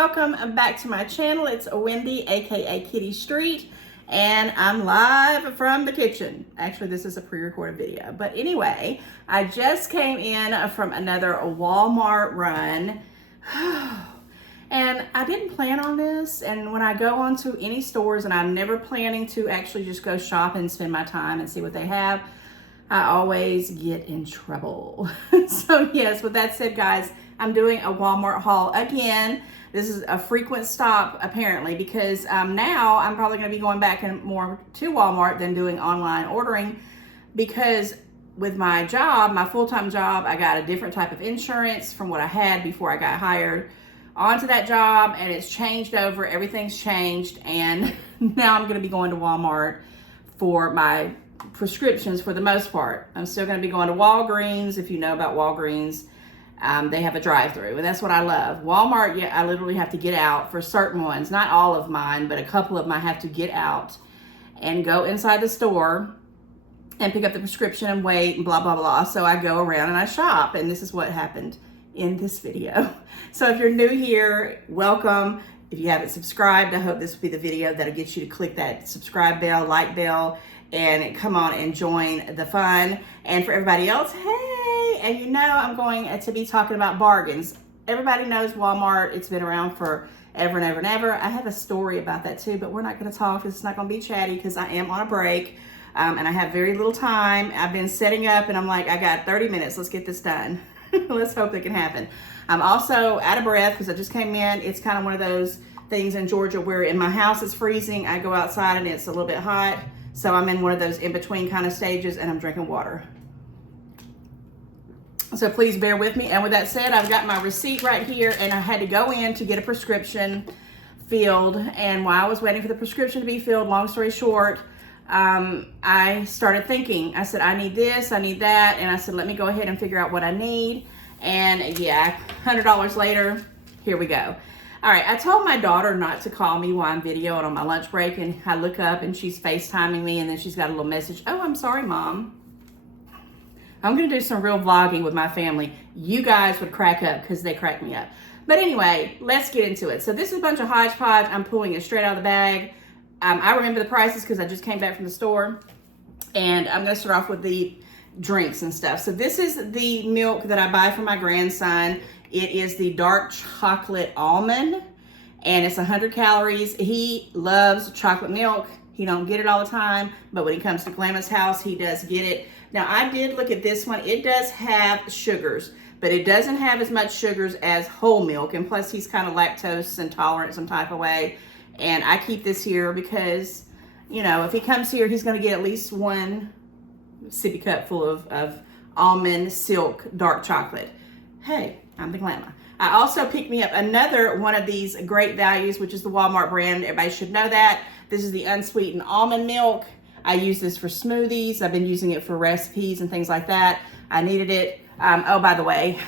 welcome back to my channel. It's Wendy, aka Kitty Street, and I'm live from the kitchen. Actually, this is a pre-recorded video, but anyway, I just came in from another Walmart run, and I didn't plan on this. And when I go onto any stores, and I'm never planning to actually just go shop and spend my time and see what they have, I always get in trouble. So yes, with that said, guys, I'm doing a Walmart haul again. This is a frequent stop apparently, because now I'm probably going to be going back and more to Walmart than doing online ordering, because with my job, my full-time job, I got a different type of insurance from what I had before I got hired onto that job, and it's changed over. Everything's changed, and now I'm going to be going to Walmart for my prescriptions for the most part. I'm still going to be going to Walgreens. If you know about Walgreens, they have a drive-through, and that's what I love. Walmart, yeah, I literally have to get out for certain ones, not all of mine, but a couple of them I have to get out and go inside the store and pick up the prescription and wait and blah, blah, blah. So I go around and I shop, and this is what happened in this video. So if you're new here, welcome. If you haven't subscribed, I hope this will be the video that'll get you to click that subscribe bell, like bell, and come on and join the fun. And for everybody else, hey, and you know I'm going to be talking about bargains. Everybody knows Walmart. It's been around for ever and ever and ever. I have a story about that too, but we're not going to talk. It's not going to be chatty because I am on a break, and I have very little time. I've been setting up, and I'm like, I got 30 minutes. Let's get this done. Let's hope it can happen. I'm also out of breath because I just came in. It's kind of one of those things in Georgia where in my house it's freezing. I go outside and it's a little bit hot. So I'm in one of those in-between kind of stages, and I'm drinking water. So please bear with me. And with that said, I've got my receipt right here, and I had to go in to get a prescription filled. And while I was waiting for the prescription to be filled, long story short, I started thinking. I said, I need this, I need that. And I said, let me go ahead and figure out what I need. And yeah, $100 later, here we go. All right, I told my daughter not to call me while I'm videoing on my lunch break, and I look up and she's FaceTiming me, and then she's got a little message. Oh, I'm sorry, Mom. I'm gonna do some real vlogging with my family. You guys would crack up because they crack me up. But anyway, let's get into it. So this is a bunch of hodgepodge. I'm pulling it straight out of the bag. I remember the prices because I just came back from the store, and I'm gonna start off with the drinks and stuff. So this is the milk that I buy for my grandson. It is the dark chocolate almond, and it's 100 calories. He loves chocolate milk. He don't get it all the time, but when he comes to Grandma's house, he does get it. Now, I did look at this one. It does have sugars, but it doesn't have as much sugars as whole milk, and plus he's kind of lactose intolerant some type of way. And I keep this here because, you know, if he comes here, he's gonna get at least one sippy cup full of almond silk dark chocolate. Hey, I'm the glamour. I also picked me up another one of these great values, which is the Walmart brand. Everybody should know that. This is the unsweetened almond milk. I use this for smoothies. I've been using it for recipes and things like that. I needed it. Oh, by the way,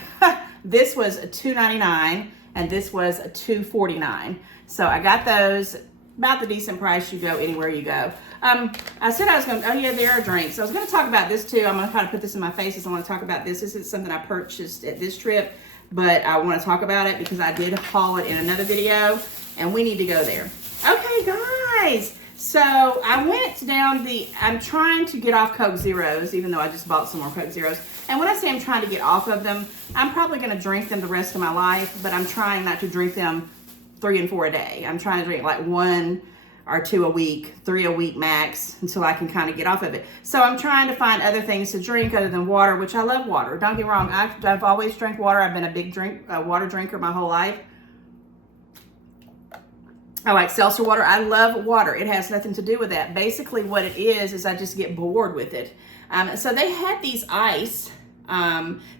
this was $2.99 and this was $2.49. So I got those. About the decent price. You go anywhere you go. I said I was going to, oh yeah, there are drinks. I was going to talk about this too. I'm going to kind of put this in my face as I want to talk about this. This is something I purchased at this trip, but I want to talk about it because I did haul it in another video, and we need to go there. Okay, guys. So I went down I'm trying to get off Coke Zeros, even though I just bought some more Coke Zeros. And when I say I'm trying to get off of them, I'm probably going to drink them the rest of my life, but I'm trying not to drink them 3 and 4 a day. I'm trying to drink like 1 or 2 a week, 3 a week max, until I can kind of get off of it. So I'm trying to find other things to drink other than water, which I love water. Don't get me wrong. I've always drank water. I've been a big water drinker my whole life. I like seltzer water. I love water. It has nothing to do with that. Basically what it is I just get bored with it. So they had these ice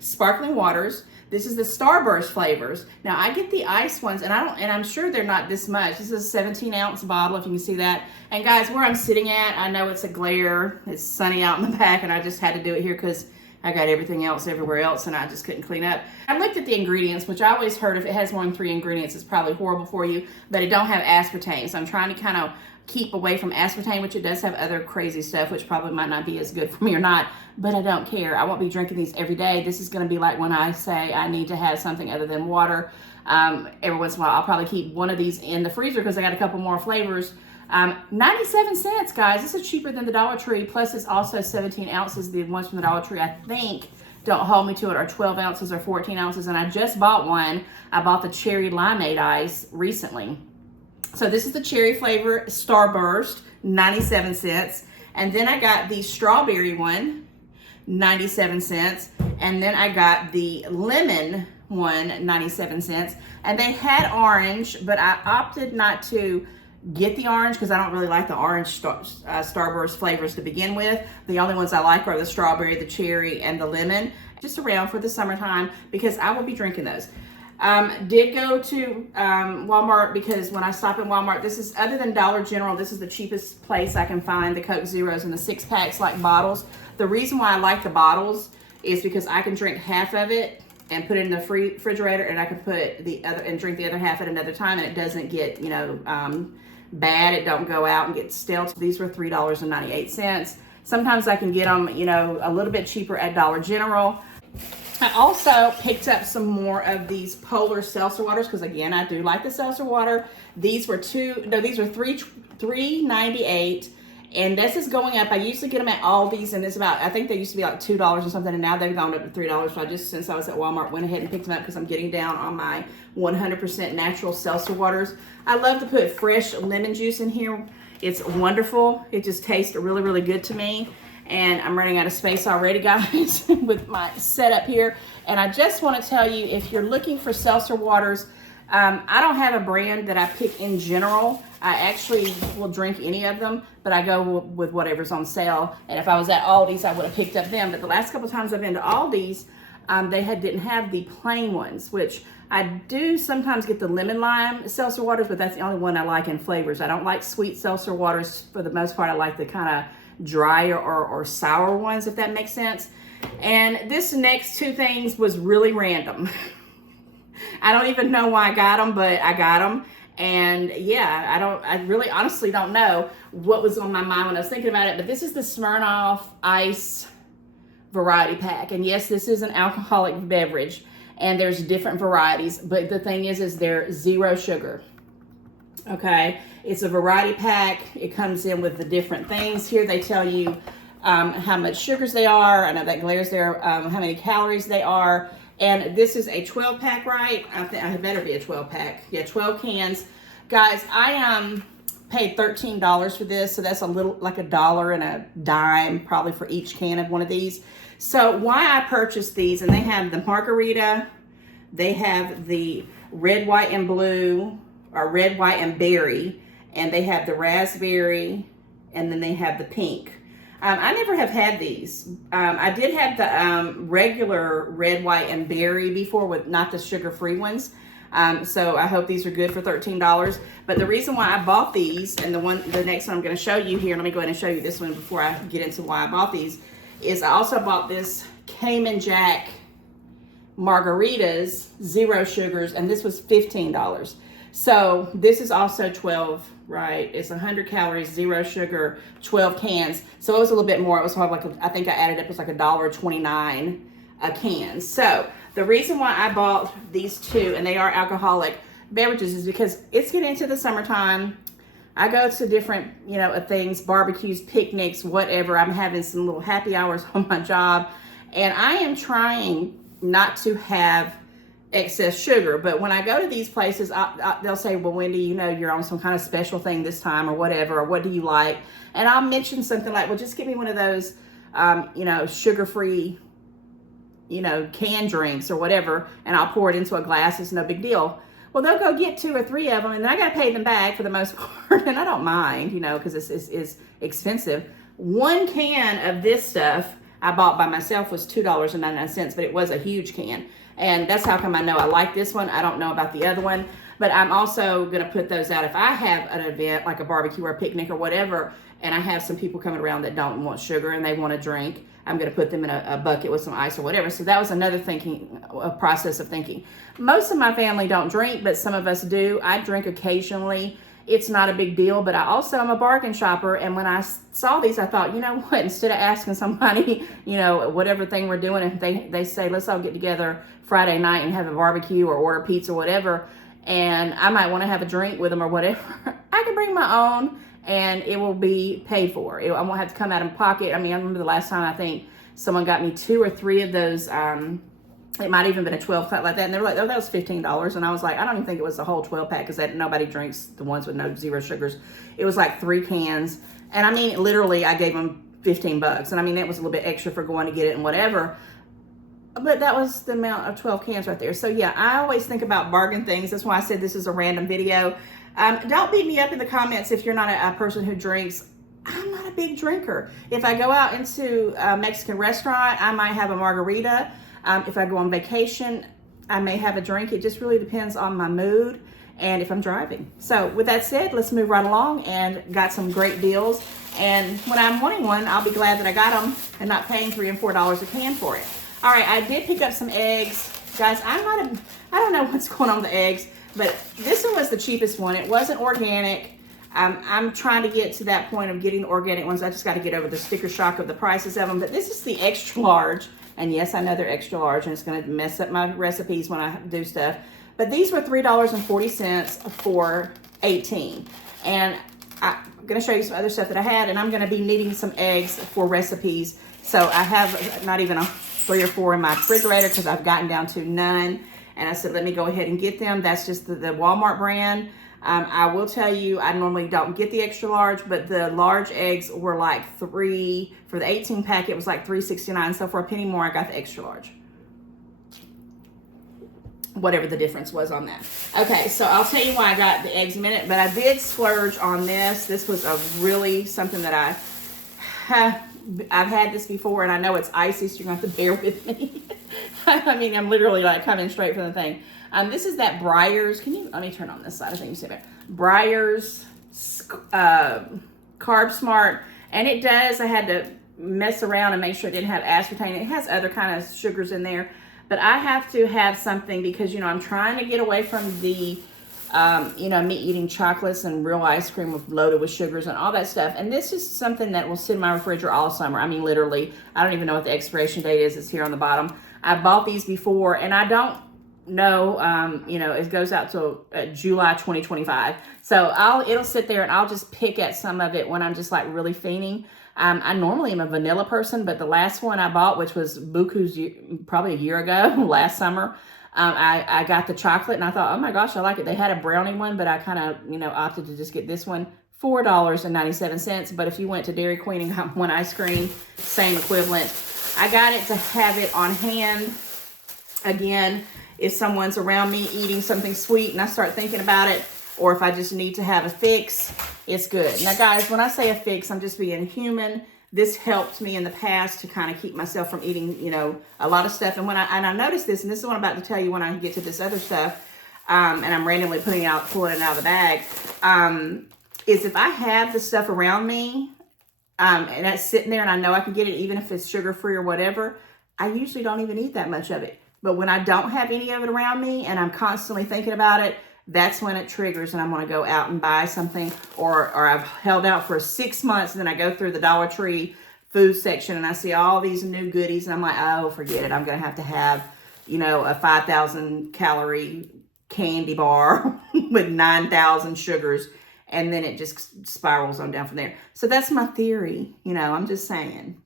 sparkling waters. This is the Starburst flavors. Now I get the ice ones, and I'm sure they're not this much. This is a 17-ounce bottle, if you can see that. And guys, where I'm sitting at, I know it's a glare. It's sunny out in the back, and I just had to do it here because I got everything else everywhere else, and I just couldn't clean up. I looked at the ingredients, which I always heard if it has more than 3 ingredients, it's probably horrible for you, but it don't have aspartame. So I'm trying to kind of keep away from aspartame, which it does have other crazy stuff, which probably might not be as good for me or not, but I don't care. I won't be drinking these every day. This is going to be like when I say I need to have something other than water. Every once in a while, I'll probably keep one of these in the freezer because I got a couple more flavors. 97 cents, guys. This is cheaper than the Dollar Tree. Plus, it's also 17 ounces. The ones from the Dollar Tree, I think, don't hold me to it, are 12 ounces or 14 ounces. And I just bought one. I bought the cherry limeade ice recently. So this is the cherry flavor Starburst, 97 cents. And then I got the strawberry one, 97 cents. And then I got the lemon one, 97 cents. And they had orange, but I opted not to get the orange because I don't really like the orange Starburst flavors to begin with. The only ones I like are the strawberry, the cherry, and the lemon. Just around for the summertime because I will be drinking those. Did go to Walmart because when I stop in Walmart, this is, other than Dollar General, this is the cheapest place I can find the Coke Zeros and the 6-packs like bottles. The reason why I like the bottles is because I can drink half of it and put it in the refrigerator, and I can put the other and drink the other half at another time, and it doesn't get, you know, bad. It don't go out and get stale. These were $3.98. Sometimes I can get them, you know, a little bit cheaper at Dollar General. I also picked up some more of these Polar seltzer waters because, again, I do like the seltzer water. These were $3.98, and this is going up. I used to get them at Aldi's, and it's about, I think they used to be like $2 or something, and now they've gone up to $3. So I just, since I was at Walmart, went ahead and picked them up because I'm getting down on my 100% natural seltzer waters. I love to put fresh lemon juice in here. It's wonderful. It just tastes really, really good to me. And I'm running out of space already, guys, with my setup here. And I just want to tell you, if you're looking for seltzer waters, I don't have a brand that I pick in general. I actually will drink any of them, but I go with whatever's on sale. And if I was at Aldi's, I would have picked up them. But the last couple times I've been to Aldi's, they didn't have the plain ones, which I do sometimes get the lemon lime seltzer waters, but that's the only one I like in flavors. I don't like sweet seltzer waters for the most part. I like the kind of drier or sour ones, if that makes sense. And this next 2 things was really random. I don't even know why I got them, but I got them. And yeah, I really honestly don't know what was on my mind when I was thinking about it, but this is the Smirnoff Ice variety pack. And yes, this is an alcoholic beverage, and there's different varieties, but the thing is they're 0 sugar. Okay, it's a variety pack. It comes in with the different things. Here they tell you how much sugars they are. I know that glares there, how many calories they are. And this is a 12-pack, right? I think it better be a 12-pack. Yeah, 12 cans. Guys, I paid $13 for this, so that's a little, like $1 and a dime probably for each can of one of these. So why I purchased these, and they have the margarita, they have the red, white, and blue, or red, white, and berry, and they have the raspberry, and then they have the pink. I never have had these. I did have the regular red, white, and berry before, with not the sugar-free ones. So I hope these are good for $13. But the reason why I bought these, and the next one I'm going to show you here, let me go ahead and show you this one before I get into why I bought these, is I also bought this Cayman Jack margaritas, 0 sugars, and this was $15. So this is also 12, right? It's 100 calories, 0 sugar, 12 cans. So it was a little bit more. It was probably like, I think I added up, it was like $1.29 a can. So the reason why I bought these 2, and they are alcoholic beverages, is because it's getting into the summertime. I go to different, you know, things, barbecues, picnics, whatever. I'm having some little happy hours on my job, and I am trying not to have excess sugar. But when I go to these places, they'll say, well, Wendy, you know, you're on some kind of special thing this time, or whatever, or what do you like? And I'll mention something like, well, just give me one of those, you know, sugar-free, you know, canned drinks or whatever, and I'll pour it into a glass. It's no big deal. Well, they'll go get 2 or 3 of them, and then I got to pay them back for the most part, and I don't mind, you know, because it's expensive. 1 can of this stuff I bought by myself was $2.99, but it was a huge can. And that's how come I know I like this one. I don't know about the other one, but I'm also going to put those out if I have an event like a barbecue or a picnic or whatever, and I have some people coming around that don't want sugar and they want to drink. I'm going to put them in a bucket with some ice or whatever. So that was another process of thinking. Most of my family don't drink, but some of us do. I drink occasionally. It's not a big deal, but I'm a bargain shopper. And when I saw these, I thought, you know what, instead of asking somebody, you know, whatever thing we're doing, if they say, let's all get together Friday night and have a barbecue or order pizza or whatever, and I might want to have a drink with them or whatever, I can bring my own and it will be paid for. I won't have to come out of pocket. I mean, I remember the last time I think someone got me 2 or 3 of those, it might even been a 12 pack like that. And they were like, oh, that was $15. And I was like, I don't even think it was the whole 12 pack, because nobody drinks the ones with no 0 sugars. It was like 3 cans. And I mean, literally, I gave them $15. And I mean, that was a little bit extra for going to get it and whatever. But that was the amount of 12 cans right there. So yeah, I always think about bargain things. That's why I said this is a random video. Don't beat me up in the comments if you're not a person who drinks. I'm not a big drinker. If I go out into a Mexican restaurant, I might have a margarita. If I go on vacation, I may have a drink. It just really depends on my mood and if I'm driving. So with that said, let's move right along, and got some great deals. And when I'm wanting one, I'll be glad that I got them and not paying $3 and $4 a can for it. All right, I did pick up some eggs. Guys, I don't know what's going on with the eggs, but this one was the cheapest one. It wasn't organic. I'm trying to get to that point of getting organic ones. I just got to get over the sticker shock of the prices of them. But this is the extra large. And yes, I know they're extra large, and it's going to mess up my recipes when I do stuff. But these were $3.40 for 18. And I'm going to show you some other stuff that I had, and I'm going to be needing some eggs for recipes. So I have not even 3 or 4 in my refrigerator because I've gotten down to none. And I said, let me go ahead and get them. That's just the Walmart brand. I will tell you, I normally don't get the extra large, but the large eggs were like for the 18 pack, it was like $3.69. So for a penny more, I got the extra large. Whatever the difference was on that. Okay, so I'll tell you why I got the eggs in a minute, but I did splurge on this. This was something that I've had this before, and I know it's icy, so you're going to have to bear with me. I mean, I'm literally like coming straight from the thing. This is that Breyers. Let me turn on this side. I think you see it. Breyers Carb Smart. And it does, I had to mess around and make sure it didn't have aspartame. It has other kind of sugars in there. But I have to have something because, you know, I'm trying to get away from the, you know, me eating chocolates and real ice cream loaded with sugars and all that stuff. And this is something that will sit in my refrigerator all summer. I mean, literally, I don't even know what the expiration date is. It's here on the bottom. I bought these before, and I don't know, you know, it goes out till July 2025. So it'll sit there, and I'll just pick at some of it when I'm just like really fiending. I normally am a vanilla person, but the last one I bought, which was Buku's probably a year ago, last summer, I got the chocolate, and I thought, oh my gosh, I like it. They had a brownie one, but I kind of, you know, opted to just get this one. $4.97. But if you went to Dairy Queen and got one ice cream, same equivalent. I got it to have it on hand. Again, if someone's around me eating something sweet and I start thinking about it, or if I just need to have a fix, it's good. Now, guys, when I say a fix, I'm just being human. This helped me in the past to kind of keep myself from eating, you know, a lot of stuff. And I noticed this, and this is what I'm about to tell you when I get to this other stuff, and I'm randomly pulling it out of the bag, is if I have the stuff around me, and that's sitting there and I know I can get it even if it's sugar-free or whatever, I usually don't even eat that much of it. But when I don't have any of it around me and I'm constantly thinking about it, that's when it triggers and I'm going to go out and buy something. Or I've held out for 6 months, and then I go through the Dollar Tree food section and I see all these new goodies, and I'm like, oh, forget it. I'm going to have, you know, a 5,000 calorie candy bar with 9,000 sugars. And then it just spirals on down from there. So that's my theory. You know, I'm just saying.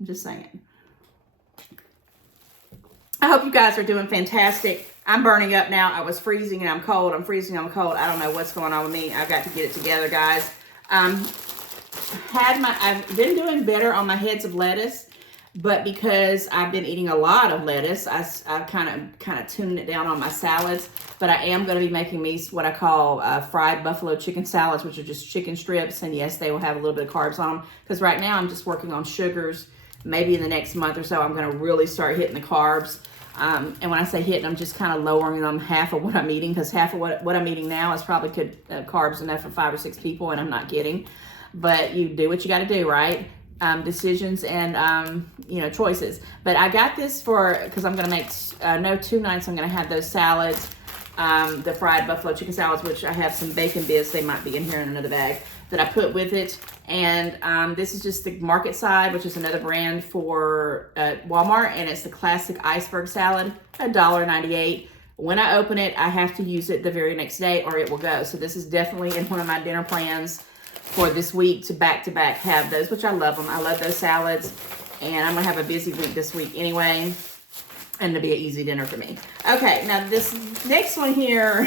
I hope you guys are doing fantastic. I'm burning up now. I was freezing and I'm cold. I'm freezing, I'm cold. I don't know what's going on with me. I've got to get it together, guys. I've been doing better on my heads of lettuce, but because I've been eating a lot of lettuce, I've kind of tuned it down on my salads. But I am going to be making me what I call fried buffalo chicken salads, which are just chicken strips. And yes, they will have a little bit of carbs on them. Because right now I'm just working on sugars. Maybe in the next month or so, I'm going to really start hitting the carbs. And when I say hitting, I'm just kind of lowering them half of what I'm eating. Because half of what I'm eating now is probably carbs enough for 5 or 6 people. And I'm not kidding. But you do what you got to do, right? decisions and you know, choices. But I got this for, because I'm gonna make no 2 nights. I'm gonna have those salads, the fried buffalo chicken salads, which I have some bacon bits. They might be in here in another bag that I put with it. And this is just the Market Side, which is another brand for Walmart, and it's the classic iceberg salad, $1.98. When I open it, I have to use it the very next day or it will go. So this is definitely in one of my dinner plans for this week to back have those, which I love them. I love those salads, and I'm gonna have a busy week this week anyway, and it'll be an easy dinner for me. Okay, now this next one here,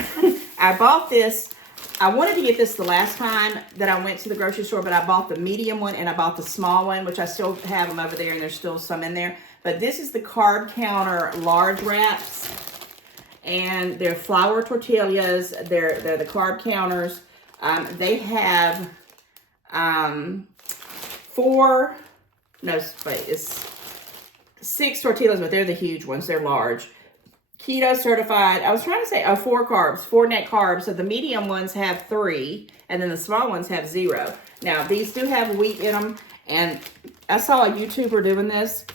I bought this. I wanted to get this the last time that I went to the grocery store, but I bought the medium one and I bought the small one, which I still have them over there, and there's still some in there. But this is the Carb Counter large wraps, and they're flour tortillas. They're the Carb Counters. They have it's 6 tortillas, but they're the huge ones. They're large. Keto certified. I was trying to say, 4 carbs, 4 net carbs. So the medium ones have 3, and then the small ones have 0. Now, these do have wheat in them, and I saw a YouTuber doing this,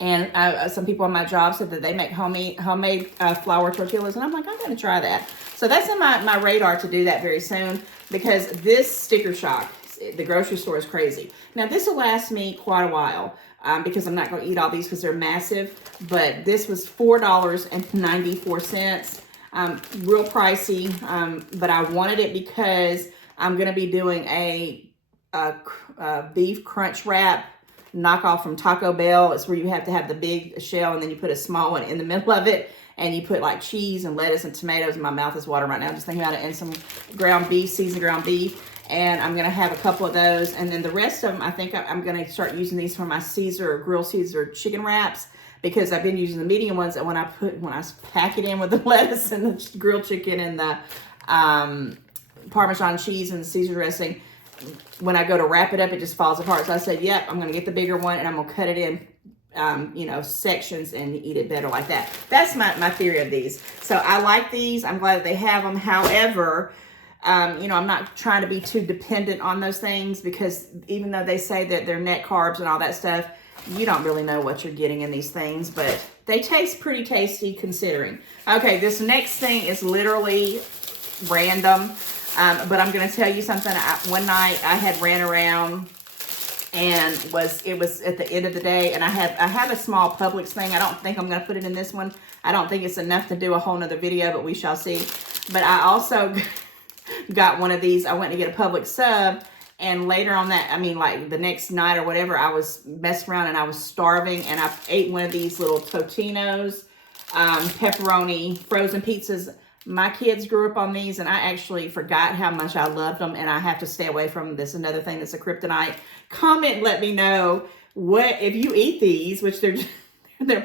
and some people on my job said that they make homemade flour tortillas, and I'm like, I'm going to try that. So that's in my radar to do that very soon, because this sticker shock, the grocery store is crazy. Now, this will last me quite a while, because I'm not going to eat all these because they're massive, but this was $4.94. Real pricey, but I wanted it because I'm going to be doing a beef crunch wrap knockoff from Taco Bell. It's where you have to have the big shell, and then you put a small one in the middle of it, and you put like cheese and lettuce and tomatoes, and my mouth is watering right now just thinking about it, and some ground beef, seasoned ground beef. And I'm going to have a couple of those. And then the rest of them, I think I'm going to start using these for my grilled Caesar chicken wraps, because I've been using the medium ones. And when I pack it in with the lettuce and the grilled chicken and the Parmesan cheese and the Caesar dressing, when I go to wrap it up, it just falls apart. So I said, yep, I'm going to get the bigger one, and I'm going to cut it in you know, sections and eat it better like that. That's my theory of these. So I like these. I'm glad that they have them. However, you know, I'm not trying to be too dependent on those things, because even though they say that they're net carbs and all that stuff, you don't really know what you're getting in these things, but they taste pretty tasty considering. Okay, this next thing is literally random, but I'm going to tell you something. One night I had ran around, and it was at the end of the day, and I have a small Publix thing. I don't think I'm going to put it in this one. I don't think it's enough to do a whole nother video, but we shall see. But I also got one of these. I went to get a Publix sub, and later on that, I mean, like the next night or whatever, I was messing around and I was starving, and I ate one of these little Totino's pepperoni frozen pizzas. My kids grew up on these, and I actually forgot how much I loved them, and I have to stay away from them. This is another thing that's a kryptonite. Comment, let me know what if you eat these, which they're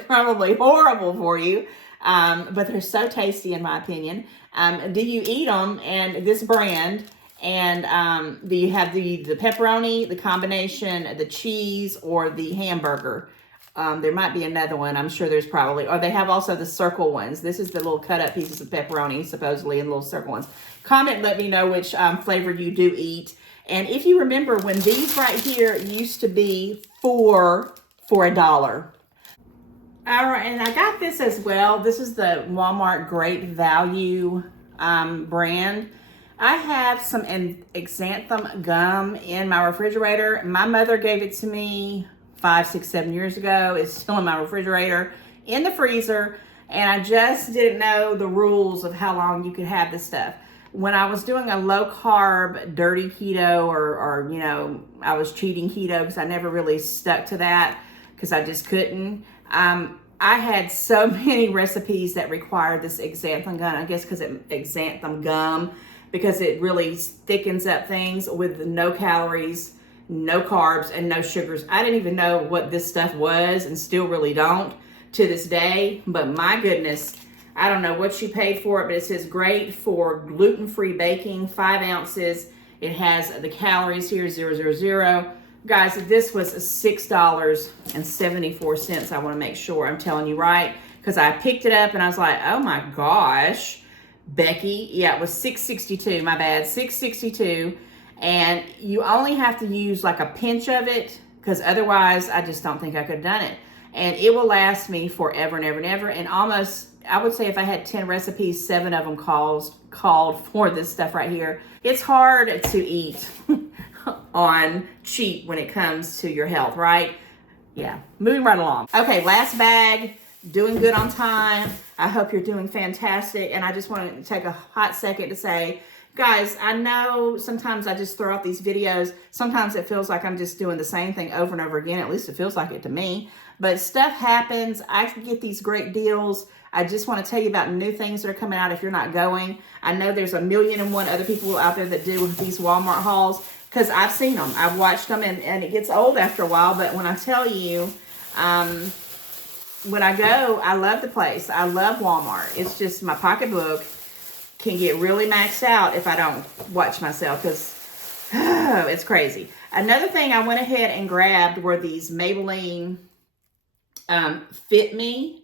probably horrible for you, but they're so tasty in my opinion. Do you eat them, and this brand, and do you have the pepperoni, the combination, the cheese, or the hamburger? There might be another one. I'm sure there's probably, or they have also the circle ones. This is the little cut up pieces of pepperoni, supposedly, and little circle ones. Comment, let me know which flavor you do eat. And if you remember when these right here used to be for $1. All right, and I got this as well. This is the Walmart Great Value brand. I have some xanthan gum in my refrigerator. My mother gave it to me 5, 6, 7 years ago. It's still in my refrigerator, in the freezer, and I just didn't know the rules of how long you could have this stuff. When I was doing a low carb, dirty keto, or you know, I was cheating keto because I never really stuck to that because I just couldn't. I had so many recipes that required this xanthan gum, I guess because xanthan gum, because it really thickens up things with no calories, no carbs, and no sugars. I didn't even know what this stuff was, and still really don't to this day. But my goodness, I don't know what she paid for it, but it says great for gluten-free baking, 5 ounces. It has the calories here, 000. Guys, this was $6.74. I want to make sure I'm telling you right, because I picked it up and I was like, oh my gosh, Becky. Yeah, it was $6.62. My bad, $6.62. And you only have to use like a pinch of it because otherwise I just don't think I could have done it. And it will last me forever and ever and ever. And almost, I would say if I had 10 recipes, 7 of them called for this stuff right here. It's hard to eat on cheap when it comes to your health, right? Yeah, moving right along. Okay, last bag, doing good on time. I hope you're doing fantastic. And I just want to take a hot second to say, guys, I know sometimes I just throw out these videos. Sometimes it feels like I'm just doing the same thing over and over again. At least it feels like it to me. But stuff happens. I can get these great deals. I just want to tell you about new things that are coming out if you're not going. I know there's 1,000,001 other people out there that do these Walmart hauls because I've seen them. I've watched them, and it gets old after a while. But when I tell you, when I go, I love the place. I love Walmart. It's just my pocketbook can get really maxed out if I don't watch myself because it's crazy. Another thing I went ahead and grabbed were these Maybelline Fit Me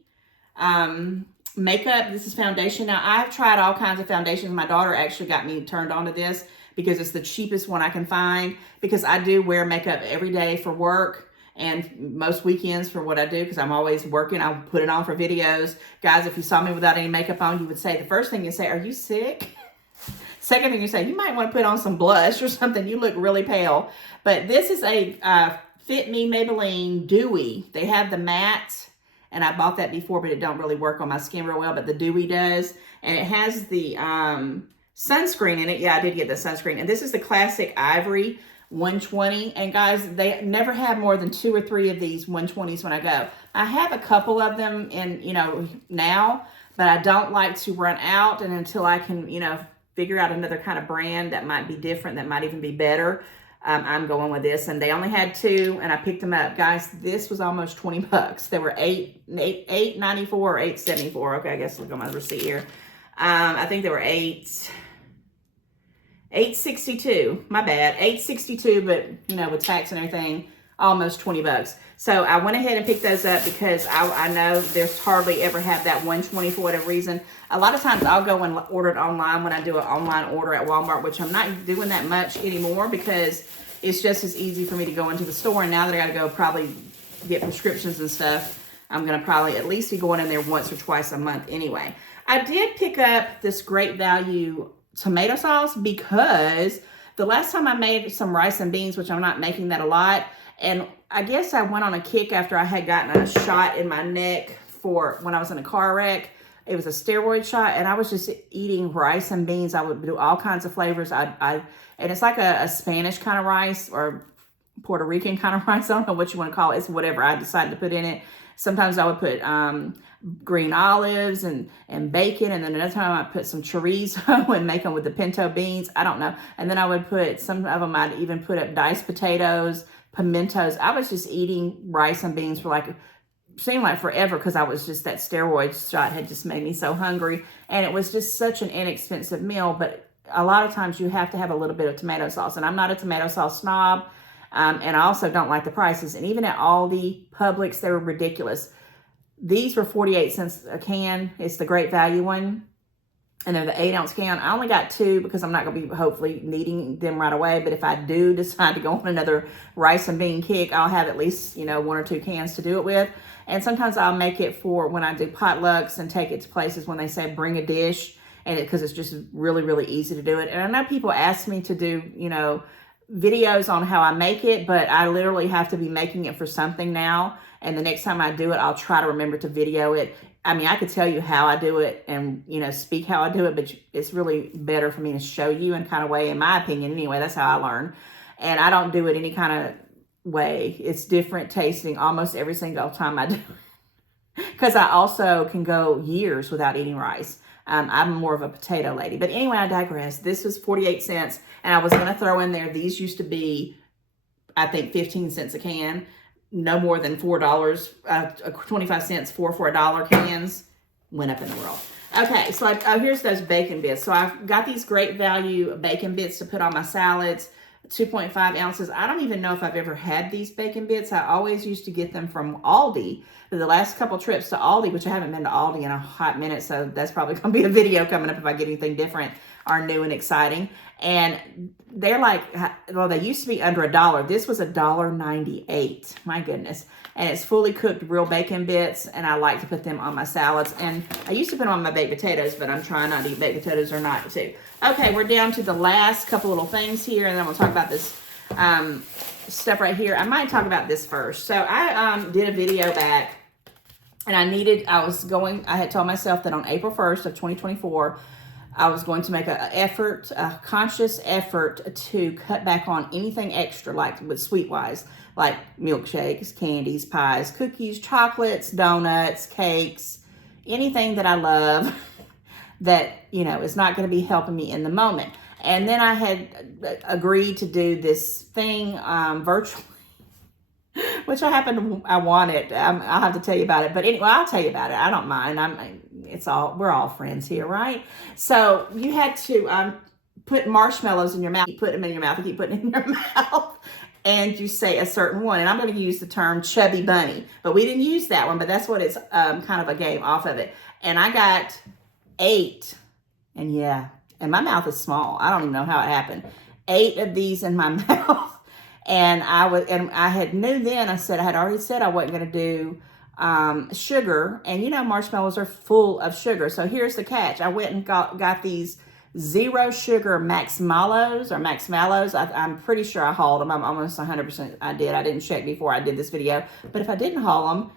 makeup. This is foundation. Now, I've tried all kinds of foundations. My daughter actually got me turned on to this because it's the cheapest one I can find, because I do wear makeup every day for work and most weekends for what I do, because I'm always working. I'll put it on for videos. Guys, if you saw me without any makeup on, you would say, the first thing you say, are you sick? Second thing you say, you might want to put on some blush or something. You look really pale. But this is a Fit Me Maybelline Dewy. They have the matte, and I bought that before, but it don't really work on my skin real well, but the Dewy does. And it has the sunscreen in it. Yeah, I did get the sunscreen. And this is the classic Ivory 120. And guys, they never have more than 2 or 3 of these 120s when I go. I have a couple of them in, now, but I don't like to run out, and until I can, figure out another kind of brand that might be different, that might even be better, I'm going with this. And they only had 2, and I picked them up. Guys, this was almost 20 bucks. They were $8.94 or $8.74. Okay, I guess look on my receipt here. I think they were $8.62. My bad, $8.62, but with tax and everything, almost 20 bucks. So I went ahead and picked those up because I know there's hardly ever have that 120 for whatever reason. A lot of times I'll go and order it online when I do an online order at Walmart, which I'm not doing that much anymore because it's just as easy for me to go into the store. And now that I got to go probably get prescriptions and stuff, I'm going to probably at least be going in there once or twice a month anyway. I did pick up this Great Value tomato sauce because the last time I made some rice and beans, which I'm not making that a lot, and I guess I went on a kick after I had gotten a shot in my neck for when I was in a car wreck. It was a steroid shot, and I was just eating rice and beans. I would do all kinds of flavors. And it's like a Spanish kind of rice or Puerto Rican kind of rice. I don't know what you want to call it. It's whatever I decided to put in it. Sometimes I would put green olives and bacon, and then another time I put some chorizo and make them with the pinto beans. I don't know. And then I would put, some of them I'd even put up diced potatoes, pimentos. I was just eating rice and beans for seemed like forever because I was just, that steroid shot had just made me so hungry. And it was just such an inexpensive meal, but a lot of times you have to have a little bit of tomato sauce. And I'm not a tomato sauce snob. And I also don't like the prices. And even at Aldi, Publix, they were ridiculous. These were 48 cents a can. It's the Great Value one. And they're the 8-ounce can. I only got 2 because I'm not going to be hopefully needing them right away. But if I do decide to go on another rice and bean kick, I'll have at least, 1 or 2 cans to do it with. And sometimes I'll make it for when I do potlucks and take it to places when they say bring a dish. And because it's just really, really easy to do it. And I know people ask me to do, videos on how I make it, but I literally have to be making it for something now. And the next time I do it, I'll try to remember to video it. I mean, I could tell you how I do it and, speak how I do it, but it's really better for me to show you in kind of way, in my opinion. Anyway, that's how I learn. And I don't do it any kind of way. It's different tasting almost every single time I do it. Because I also can go years without eating rice. I'm more of a potato lady. But anyway, I digress. This was 48 cents. And I was going to throw in there, these used to be, I think, 15 cents a can. No more than $4, 25 cents for $1 cans. Went up in the world. Okay, so here's those bacon bits. So I've got these Great Value bacon bits to put on my salads. 2.5 ounces. I don't even know if I've ever had these bacon bits. I always used to get them from Aldi. The last couple trips to Aldi, which I haven't been to Aldi in a hot minute, so that's probably going to be a video coming up if I get anything different. are new and exciting. And they're like, well, they used to be under $1. This was $1.98. My goodness. And it's fully cooked real bacon bits, and I like to put them on my salads. And I used to put them on my baked potatoes, but I'm trying not to eat baked potatoes or not to. Okay, we're down to the last couple little things here, and then we'll talk about this stuff right here. I might talk about this first. So I did a video back, and I had told myself that on April 1st of 2024, I was going to make a conscious effort to cut back on anything extra, like with sweet-wise, like milkshakes, candies, pies, cookies, chocolates, donuts, cakes, anything that I love that, you know, is not going to be helping me in the moment. And then I had agreed to do this thing virtually, which I wanted. I'll have to tell you about it. But anyway, I'll tell you about it. I don't mind. We're all friends here, right? So you had to put marshmallows in your mouth. You put them in your mouth. You keep putting it in your mouth. And you say a certain one. And I'm going to use the term chubby bunny. But we didn't use that one. But that's what it's kind of a game off of it. And I got 8. And yeah. And my mouth is small. I don't even know how it happened. 8 of these in my mouth. And I had already said I wasn't going to do sugar. And you know, marshmallows are full of sugar. So here's the catch. I went and got these 0 sugar Max Mallows. I'm pretty sure I hauled them. I'm almost 100% I did. I didn't check before I did this video. But if I didn't haul them,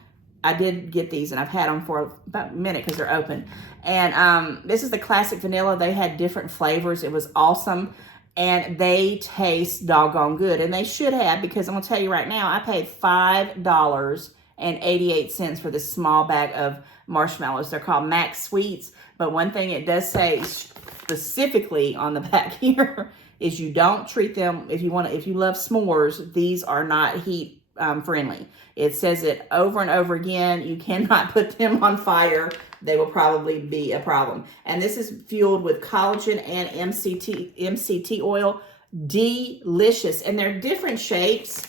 I did get these, and I've had them for about a minute because they're open. And this is the classic vanilla. They had different flavors. It was awesome. And they taste doggone good. And they should have, because I'm going to tell you right now, I paid $5.88 for this small bag of marshmallows. They're called Max Sweets. But one thing it does say specifically on the back here is you don't treat them, if you love s'mores, these are not heat friendly. It says it over and over again. You cannot put them on fire. They will probably be a problem. And this is fueled with collagen and MCT oil. Delicious. And they're different shapes.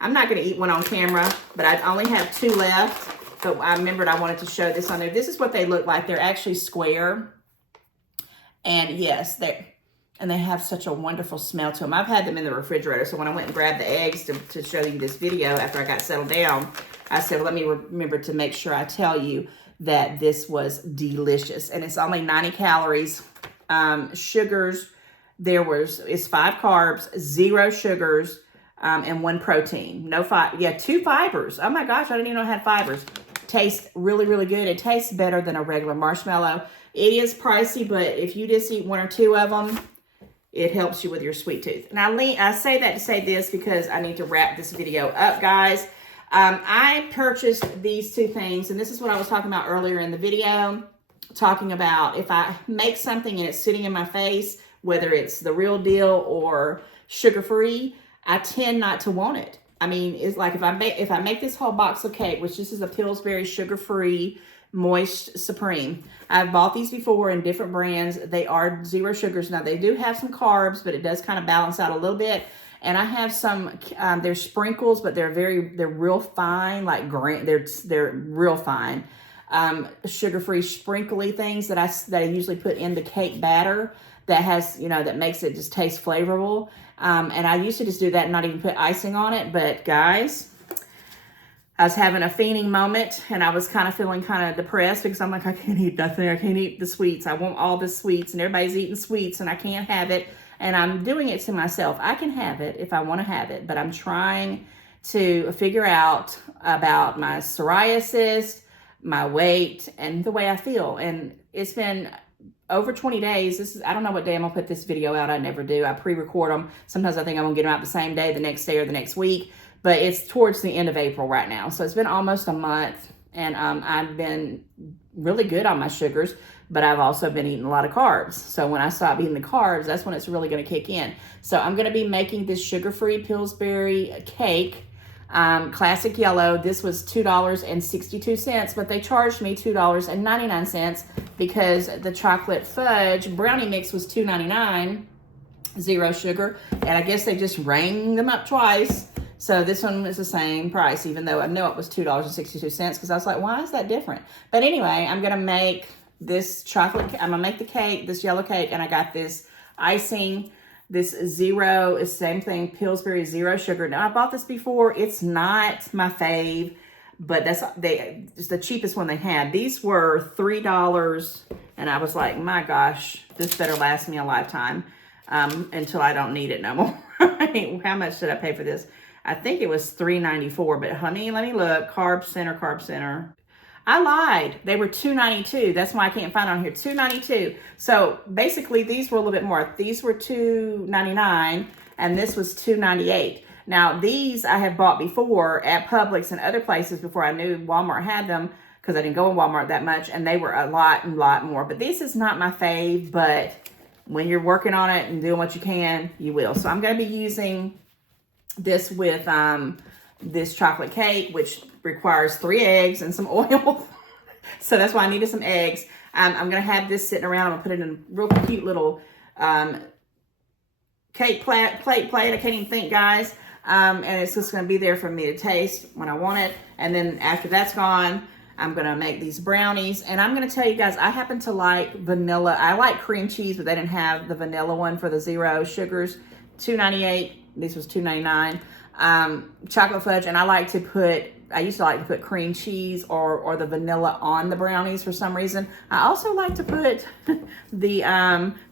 I'm not going to eat one on camera, but I only have 2 left. So I remembered I wanted to show this on there. This is what they look like. They're actually square. And yes, they have such a wonderful smell to them. I've had them in the refrigerator. So when I went and grabbed the eggs to show you this video after I got settled down, I said, well, let me remember to make sure I tell you that this was delicious. And it's only 90 calories. Sugars, it's 5 carbs, 0 sugars, and 1 protein. 2 fibers. Oh my gosh, I didn't even know it had fibers. Tastes really, really good. It tastes better than a regular marshmallow. It is pricey, but if you just eat 1 or 2 of them, it helps you with your sweet tooth. And I say that to say this because I need to wrap this video up, guys. I purchased these 2 things, and this is what I was talking about earlier in the video, talking about if I make something and it's sitting in my face, whether it's the real deal or sugar-free, I tend not to want it. I mean, it's like if I make this whole box of cake, which this is a Pillsbury sugar-free Moist Supreme. I've bought these before in different brands. They are 0 sugars. Now, they do have some carbs, but it does kind of balance out a little bit. And I have some, they're sprinkles, but they're real fine, like they're real fine. Sugar-free sprinkly things that I usually put in the cake batter that has, that makes it just taste flavorful. And I used to just do that and not even put icing on it. But guys, I was having a fiending moment, and I was kind of feeling kind of depressed because I'm like, I can't eat nothing. I can't eat the sweets. I want all the sweets, and everybody's eating sweets, and I can't have it. And I'm doing it to myself. I can have it if I want to have it, but I'm trying to figure out about my psoriasis, my weight, and the way I feel. And it's been over 20 days. I don't know what day I'm going to put this video out. I never do. I pre-record them. Sometimes I think I'm going to get them out the same day, the next day, or the next week. But it's towards the end of April right now. So it's been almost a month. And I've been really good on my sugars. But I've also been eating a lot of carbs. So when I stop eating the carbs, that's when it's really going to kick in. So I'm going to be making this sugar-free Pillsbury cake. Classic yellow. This was $2.62, but they charged me $2.99 because the chocolate fudge brownie mix was $2.99, 0 sugar. And I guess they just rang them up twice. So this one was the same price, even though I know it was $2.62, because I was like, why is that different? But anyway, I'm going to make this chocolate, I'm gonna make the cake, this yellow cake, and I got this icing. This zero is same thing, Pillsbury zero sugar. Now, I bought this before. It's not my fave, but it's the cheapest one they had. These were $3, and I was like, my gosh, this better last me a lifetime until I don't need it no more. How much did I pay for this? I think it was $3.94, but honey, let me look. Carb Center. I lied. They were $2.92. That's why I can't find it on here. $2.92. So basically, these were a little bit more. These were $2.99, and this was $2.98. Now, these I have bought before at Publix and other places before I knew Walmart had them, because I didn't go in Walmart that much, and they were a lot more. But this is not my fave, but when you're working on it and doing what you can, you will. So I'm going to be using this with this chocolate cake, which requires 3 eggs and some oil. So that's why I needed some eggs. I'm going to have this sitting around. I'm going to put it in a real cute little cake plate. I can't even think, guys. And it's just going to be there for me to taste when I want it. And then after that's gone, I'm going to make these brownies. And I'm going to tell you guys, I happen to like vanilla. I like cream cheese, but they didn't have the vanilla one for the zero sugars. $2.98. This was $2.99. Chocolate fudge, and I used to like to put cream cheese or the vanilla on the brownies for some reason. I also like to put the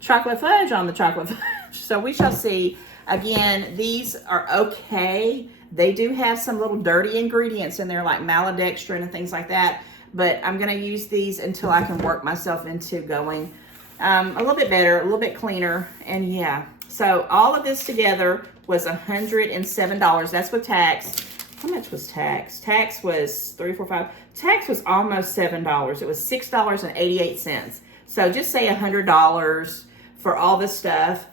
chocolate fudge on the chocolate fudge. So we shall see. Again, these are okay. They do have some little dirty ingredients in there like maltodextrin and things like that, but I'm going to use these until I can work myself into going a little bit better, a little bit cleaner, and yeah. So all of this together was $107. That's with tax. How much was tax? Tax was $3, $4, $5. Tax was almost $7. It was $6.88. So just say $100 for all this stuff.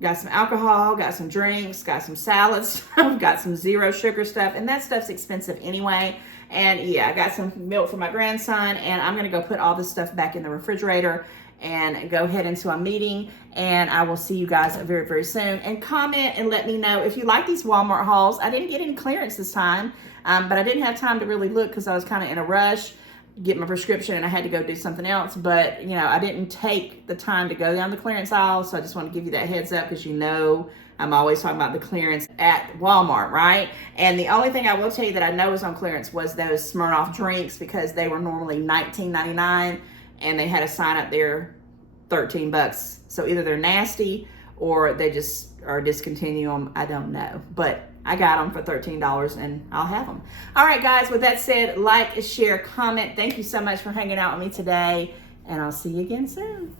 Got some alcohol, got some drinks, got some salads, got some zero sugar stuff, and that stuff's expensive anyway. And yeah, I got some milk for my grandson, and I'm gonna go put all this stuff back in the refrigerator and go head into a meeting, and I will see you guys very, very soon. And comment and let me know if you like these Walmart hauls. I didn't get any clearance this time, but I didn't have time to really look because I was kind of in a rush, get my prescription, and I had to go do something else. But, you know, I didn't take the time to go down the clearance aisle, so I just want to give you that heads up because you know I'm always talking about the clearance at Walmart, right? And the only thing I will tell you that I know was on clearance was those Smirnoff drinks because they were normally $19.99. And they had a sign up there, $13. So either they're nasty or they just are discontinuing them. I don't know. But I got them for $13 and I'll have them. All right, guys. With that said, like, share, comment. Thank you so much for hanging out with me today. And I'll see you again soon.